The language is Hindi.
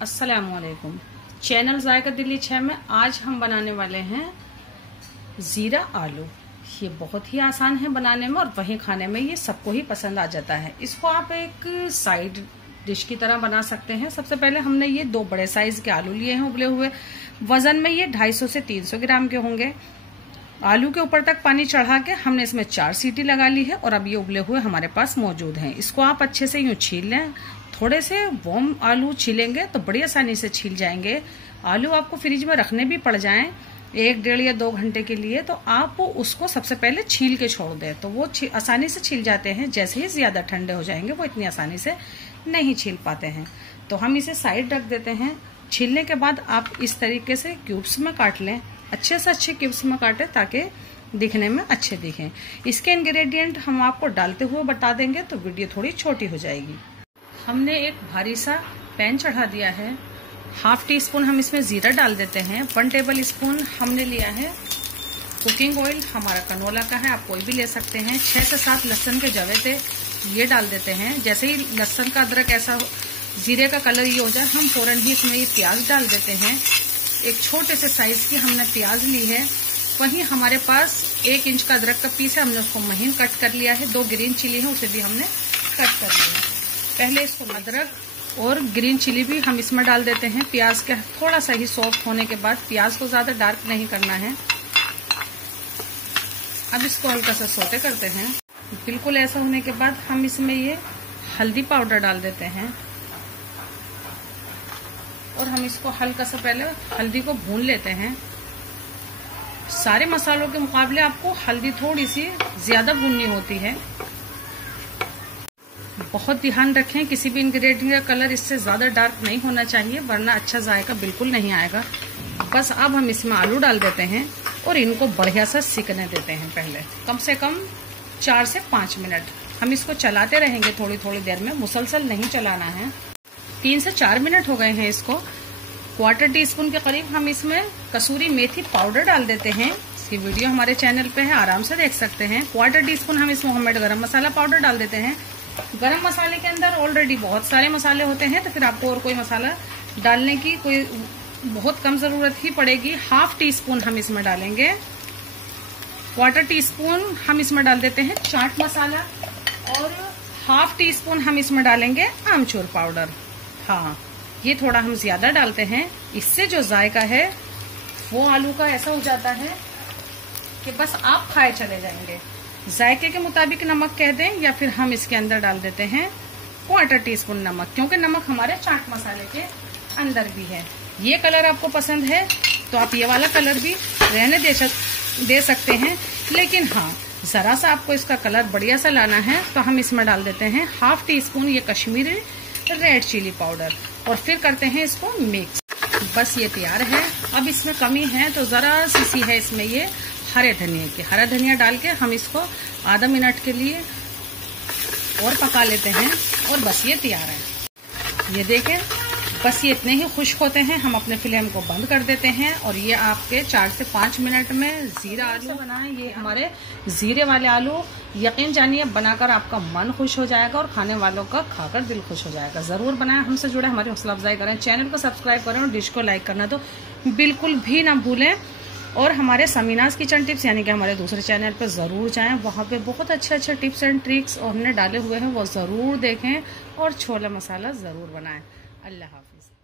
अस्सलामुअलैकुम। चैनल जायका दिल्ली 6 में आज हम बनाने वाले हैं जीरा आलू। ये बहुत ही आसान है बनाने में और वहीं खाने में ये सबको ही पसंद आ जाता है। इसको आप एक साइड डिश की तरह बना सकते हैं। सबसे पहले हमने ये 2 बड़े साइज के आलू लिए हैं उबले हुए। वजन में ये 250 से 300 ग्राम के होंगे। आलू के ऊपर तक पानी चढ़ा के हमने इसमें 4 सीटी लगा ली है और अब ये उबले हुए हमारे पास मौजूद हैं। इसको आप अच्छे से यूं छील लें। थोड़े से वार्म आलू छीलेंगे तो बड़ी आसानी से छील जाएंगे। आलू आपको फ्रिज में रखने भी पड़ जाएं 1, 1.5 या 2 घंटे के लिए तो आप उसको सबसे पहले छील के छोड़ दें तो वो आसानी से छील जाते हैं। जैसे ही ज्यादा ठंडे हो जाएंगे वो इतनी आसानी से नहीं छील पाते हैं। तो हम इसे साइड रख देते हैं। छीलने के बाद आप इस तरीके से क्यूब्स में काट लें। अच्छे से अच्छे क्यूब्स में काटें ताकि दिखने में अच्छे दिखें। इसके इंग्रेडिएंट हम आपको डालते हुए बता देंगे तो वीडियो थोड़ी छोटी हो जाएगी। हमने एक भारी सा पैन चढ़ा दिया है। 1/2 टीस्पून हम इसमें जीरा डाल देते हैं। 1 टेबल स्पून हमने लिया है कुकिंग ऑयल, हमारा कनोला का है, आप कोई भी ले सकते हैं। 6 से 7 लहसुन के जवे थे ये डाल देते हैं। जैसे ही लहसुन का अदरक ऐसा जीरे का कलर ये हो जाए हम फौरन ही इसमें ये प्याज डाल देते हैं। एक छोटे से साइज की हमने प्याज ली है। वहीं हमारे पास 1 इंच का अदरक का पीस है, हमने उसको महीन कट कर लिया है। 2 ग्रीन चिली है उसे भी हमने कट कर लिया है। पहले इसको अदरक और ग्रीन चिली भी हम इसमें डाल देते हैं। प्याज के थोड़ा सा ही सॉफ्ट होने के बाद, प्याज को ज्यादा डार्क नहीं करना है। अब इसको हल्का सा सोटे करते हैं। बिल्कुल ऐसा होने के बाद हम इसमें ये हल्दी पाउडर डाल देते हैं और हम इसको हल्का सा पहले हल्दी को भून लेते हैं। सारे मसालों के मुकाबले आपको हल्दी थोड़ी सी ज्यादा भूननी होती है। बहुत ध्यान रखें किसी भी इंग्रेडिएंट का कलर इससे ज्यादा डार्क नहीं होना चाहिए वरना अच्छा जायका बिल्कुल नहीं आएगा। बस अब हम इसमें आलू डाल देते हैं और इनको बढ़िया सा सिकने देते हैं। पहले कम से कम 4 से 5 मिनट हम इसको चलाते रहेंगे। थोड़ी थोड़ी देर में, मुसलसल नहीं चलाना है। 3 से 4 मिनट हो गए हैं। इसको 1/4 टीस्पून के करीब हम इसमें कसूरी मेथी पाउडर डाल देते हैं। इसकी वीडियो हमारे चैनल पे है, आराम से देख सकते हैं। 1/4 टीस्पून हम इसमें होममेड गरम मसाला पाउडर डाल देते हैं। गरम मसाले के अंदर ऑलरेडी बहुत सारे मसाले होते हैं तो फिर आपको और कोई मसाला डालने की कोई बहुत कम जरूरत ही पड़ेगी। 1/2 टीस्पून हम इसमें डालेंगे। 1/4 टीस्पून हम इसमें डाल देते हैं चाट मसाला और 1/2 टीस्पून हम इसमें डालेंगे आमचूर पाउडर। हाँ, ये थोड़ा हम ज्यादा डालते हैं। इससे जो जायका है वो आलू का ऐसा हो जाता है कि बस आप खाए चले जाएंगे। जायके के मुताबिक नमक कह दें या फिर हम इसके अंदर डाल देते हैं 1/4 टीस्पून नमक, क्योंकि नमक हमारे चाट मसाले के अंदर भी है। ये कलर आपको पसंद है तो आप ये वाला कलर भी रहने दे सकते हैं, लेकिन हाँ जरा सा आपको इसका कलर बढ़िया सा लाना है तो हम इसमें डाल देते हैं 1/2 टीस्पून ये कश्मीरी रेड चिली पाउडर और फिर करते हैं इसको मिक्स। बस ये तैयार है। अब इसमें कमी है तो जरा सी है इसमें ये हरे धनिया की। हरा धनिया डाल के हम इसको आधा मिनट के लिए और पका लेते हैं और बस ये तैयार है। ये देखें, बस ये इतने ही खुश्क होते हैं। हम अपने फ्लेम को बंद कर देते हैं और ये आपके 4 से 5 मिनट में जीरा आलू बनाएं। ये हमारे जीरे वाले आलू यकीन जानिए बनाकर आपका मन खुश हो जाएगा और खाने वालों का खाकर दिल खुश हो जाएगा। जरूर बनाएं, हमसे जुड़े, हमारी हौसला अफजाई करें, चैनल को सब्सक्राइब करें और डिश को लाइक करना तो बिल्कुल भी ना भूलें। और हमारे समीनाज किचन टिप्स यानी कि हमारे दूसरे चैनल पर जरूर जाएं। वहाँ पे बहुत अच्छे अच्छे टिप्स एंड ट्रिक्स हमने डाले हुए हैं, वो जरूर देखें और छोला मसाला जरूर बनाएं। अल्लाह हाफिज।